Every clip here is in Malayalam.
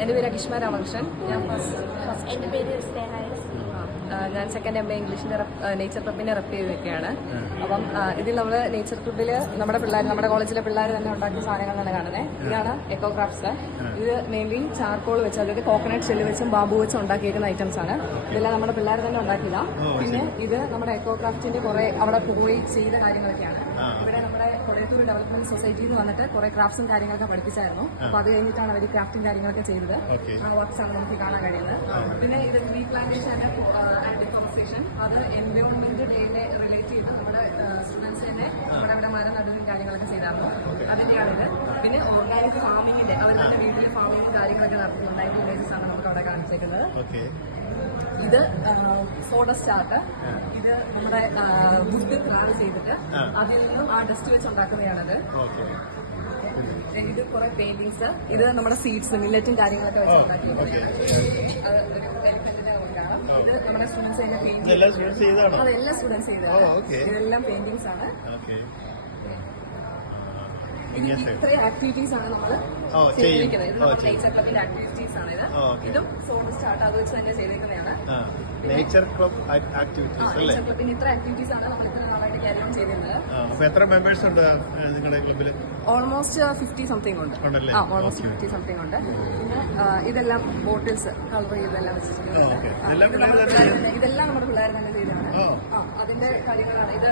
എന്റെ പേര് അകിഷ്മ രാമകൃഷ്ണൻ. ഞാൻ എന്റെ പേര് സ്നേഹ ഞാൻ സെക്കൻഡ് എം എ ഇംഗ്ലീഷിന്റെ നേച്ചർ ക്ലബിനെ റെപ്പ് ചെയ്തൊക്കെയാണ് അപ്പം ഇതിൽ നമ്മൾ നേച്ചർ ക്ലബിൽ നമ്മുടെ പിള്ളേർ നമ്മുടെ കോളേജിലെ പിള്ളേർ തന്നെ ഉണ്ടാക്കിയ സാധനങ്ങളാണ് കാണുന്നത് ഇതാണ് എക്കോ ക്രാഫ്റ്റ്സ് ഇത് മെയിൻലി ചാർക്കോൾ വെച്ച് അതായത് കോക്കനട്ട് ഷെല്ല് വെച്ചും ബാബു വെച്ചും ഉണ്ടാക്കിയിരിക്കുന്ന ഐറ്റംസ് ആണ്. ഇതെല്ലാം നമ്മുടെ പിള്ളേർ തന്നെ ഉണ്ടാക്കിയതാ. പിന്നെ ഇത് നമ്മുടെ എക്കോ ക്രാഫ്റ്റിന്റെ കുറെ അവിടെ പോയി ചെയ്ത കാര്യങ്ങളൊക്കെയാണ്. ഇവിടെ നമ്മുടെ കൊടയത്തൂർ ഡെവലപ്മെന്റ് സൊസൈറ്റിയിൽ നിന്ന് വന്നിട്ട് കുറെ ക്രാഫ്റ്റ്സും കാര്യങ്ങളൊക്കെ പഠിപ്പിച്ചായിരുന്നു. അപ്പൊ അത് കഴിഞ്ഞിട്ടാണ് അവർ ക്രാഫ്റ്റും കാര്യങ്ങളൊക്കെ ചെയ്തത്. ആ വർക്ക്സ് ആണ് നമുക്ക് കാണാൻ കഴിയുന്നത്. പിന്നെ ഇത് റീപ്ലാന്റേഷൻ ആൻഡ് അത് എൻവയോൺമെന്റ് ഡേയിലെ റിലേറ്റ് ചെയ്ത് നമ്മുടെ സ്റ്റുഡൻസിന്റെ അവിടെ അവിടെ ഇവിടെ മരം നടുകയും കാര്യങ്ങളൊക്കെ ചെയ്തായിരുന്നു. അതിന്റെയാണ് ഇത്. പിന്നെ ഓർഗാനിക് ഫാമിങ്ങിന്റെ അവർ തന്നെ വീട്ടിൽ ഫാമിങ്ങും കാര്യങ്ങളൊക്കെ നടത്തുന്നുണ്ട് അതിന്റെ ഇമേജസ് ആണ് നമുക്ക് അവിടെ കാണിച്ചേക്കുന്നത്. ഇത് സോഡ സ്റ്റാർട്ട് ഇത് നമ്മുടെ ബുദ്ധ ക്രാവ് ചെയ്തിട്ട് അതിൽ നിന്നും ആ ഡസ്റ്റ് വെച്ച് ഉണ്ടാക്കുന്നതാണത് ഇത് കുറെ പെയിന്റിങ്സ് ഇത് നമ്മുടെ സീഡ്സ് മില്ലറ്റും കാര്യങ്ങളൊക്കെ വെച്ച് ഉണ്ടാക്കിയിരിക്കുന്നതാണ് ഇത് നമ്മുടെ സ്റ്റുഡൻസ് പെയിന്റ് ഇതെല്ലാം സ്റ്റുഡൻസ് പെയിന്റിങ്സ് ആണ്. ഇത്രയും ആക്ടിവിറ്റീസ് ആണ്. നേച്ചർ ക്ലബിന്റെ ആക്ടിവിറ്റീസ് ആണ് ഇത്. സ്റ്റാർട്ട് അത് വെച്ച് തന്നെ ചെയ്തേക്കുന്നതാണ്. നേച്ചർ ക്ലബ് ആക്ടിവിറ്റീസ് നേച്ചർ ഇത്ര ആക്ടിവിറ്റീസ് ആണ് നമ്മൾ ഇത്ര നാളായിട്ട് ക്യാരി ഓൺ ചെയ്തിരുന്നത് അപ്പൊ എത്ര മെമ്പേഴ്സ് ഉണ്ട് നിങ്ങളുടെ ക്ലബിൽ ഓൾമോസ്റ്റ് ഫിഫ്റ്റി സംതിങ് ഉണ്ട്. ഓൾമോസ്റ്റ് ഫിഫ്റ്റി സംതിങ് ഉണ്ട്. പിന്നെ ഇതെല്ലാം ബോട്ടിൽസ് കളർ ചെയ്തെല്ലാം വെച്ചിട്ടുണ്ട് ഇതെല്ലാം ഇത് നമ്മുടെ പിള്ളേർ തന്നെ- ചെയ്തതാണ് അതിന്റെ കാര്യങ്ങളാണ്. ഇത്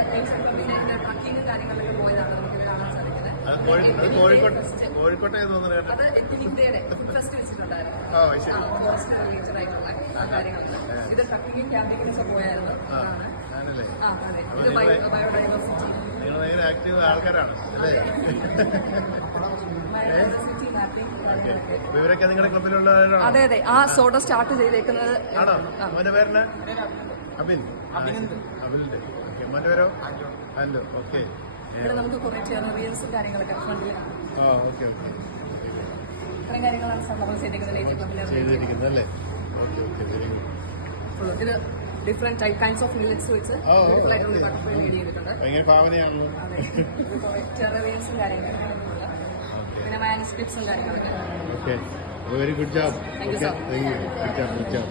കാര്യങ്ങളിലൊക്കെ പോയതാണ് നമുക്ക് ഇത് കാണാൻ സാധിക്കുന്നത്. കോഴിക്കോട്ട് അത് ഫുഡ് ഫെസ്റ്റ് വെച്ചിട്ടുണ്ടായിരുന്നു. ഫോറസ്റ്റ് റിലേറ്റഡ് ആയിട്ടുള്ള ഇത് പോയായിരുന്നു. ആ അതെ. ഇത് ബയോഡൈവേഴ്സിറ്റി ആൾക്കാരാണ് അല്ലേ ബയോഡൈവേഴ്സിറ്റി മാപ്പിംഗ് കാര്യങ്ങളൊക്കെ അപ്പൊ ഇവരൊക്കെ നിങ്ങളുടെ ക്ലബിലുള്ള അതെ അതെ. ആ സോഡ സ്റ്റാർട്ട് ചെയ്തേക്കുന്നത് ആണോ. മോന്റെ പേരിന് അബിൻ. ഓക്കെ മോന്റെ പേരോ? അല്ലോ ഓക്കെ. ഇവിടെ നമുക്ക് കുറെ ചെറിയൻസും കാര്യങ്ങളൊക്കെ ആ ഓക്കെ ഓക്കെ. ഇത്രയും കാര്യങ്ങളാണ് സാർ നമ്മൾ ചെയ്തേക്കുന്നത് നേച്ചർ ക്ലബിലെ ചെയ്തിരിക്കുന്നത് അല്ലേ? ഓക്കെ ഓക്കെ വെരി ഗുഡ് ഇത് different type kinds of millets വെച്ച്. ബട്ടർഫ്ലൈ റെഡി ചെയ്തിട്ടുണ്ട്. ഭയങ്കര ഭാവനയാണല്ലോ അതെ. ചെറിയൻസും കാര്യങ്ങളൊക്കെ മാനുസ്ക്രിപ്റ്റ്സും കാര്യങ്ങളൊക്കെ. Very good job. Thank you good job good job